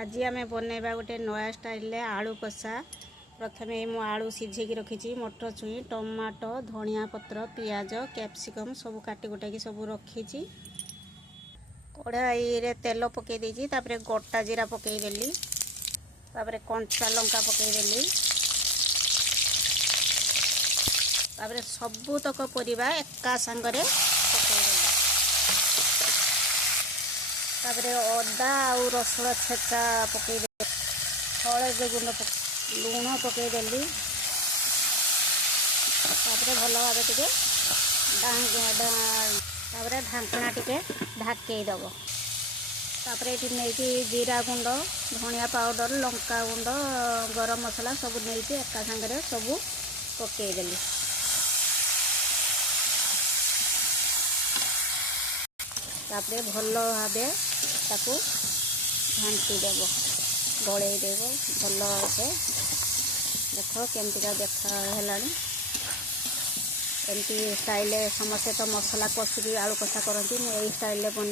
आज आम बनवा गोटे नया स्टाइल आलू कषा। प्रथम मु आलू सिझेकी रखी मटर छुई टमाटो धनिया पत्र पियाज कैप्सिकम सब काटिकुटा सब रखी। कढ़ाई तेल पकई देती गोटा जीरा पकईदेली कंचा लंका पकईदेली सबूतक परिबा एका सांगरे पकईदेली अदा और रसुण छेचा पकईदेली हलदी गुंड लुण पकईदेली भल भाव टे ढांकना टे ढाकईदब ये नहीं जीरा गुंड धनिया पाउडर लंका गुंड गरम मसला सब नहीं एका सांगरे सब पकईदेली भल भाव ताकू घांटीदेव गलईदेव भल से देख केमतिका देखा एमती स्टाइल समस्ते तो मसला कषिकी आलू कषा करती मुझे स्टाइल बन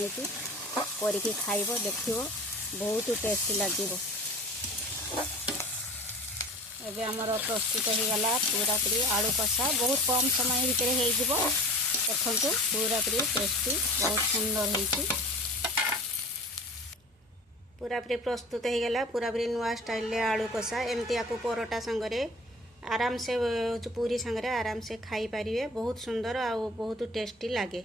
करके खाइब देखियो बहुत टेस्टी लगे। एबे आमर प्रस्तुत हो गला पूरा पूरी आलू कषा बहुत कम समय भितर हो देखु पूरा पूरी टेस्टी बहुत सुंदर होती पूरा पूरी प्रस्तुत हो गला पूरा पूरी नुआ स्टाइल आलू कषा एमती आपको परोटा संगरे आराम से पूरी संगरे आराम से खाई पारिबे बहुत सुंदर आ बहुत टेस्टी लगे।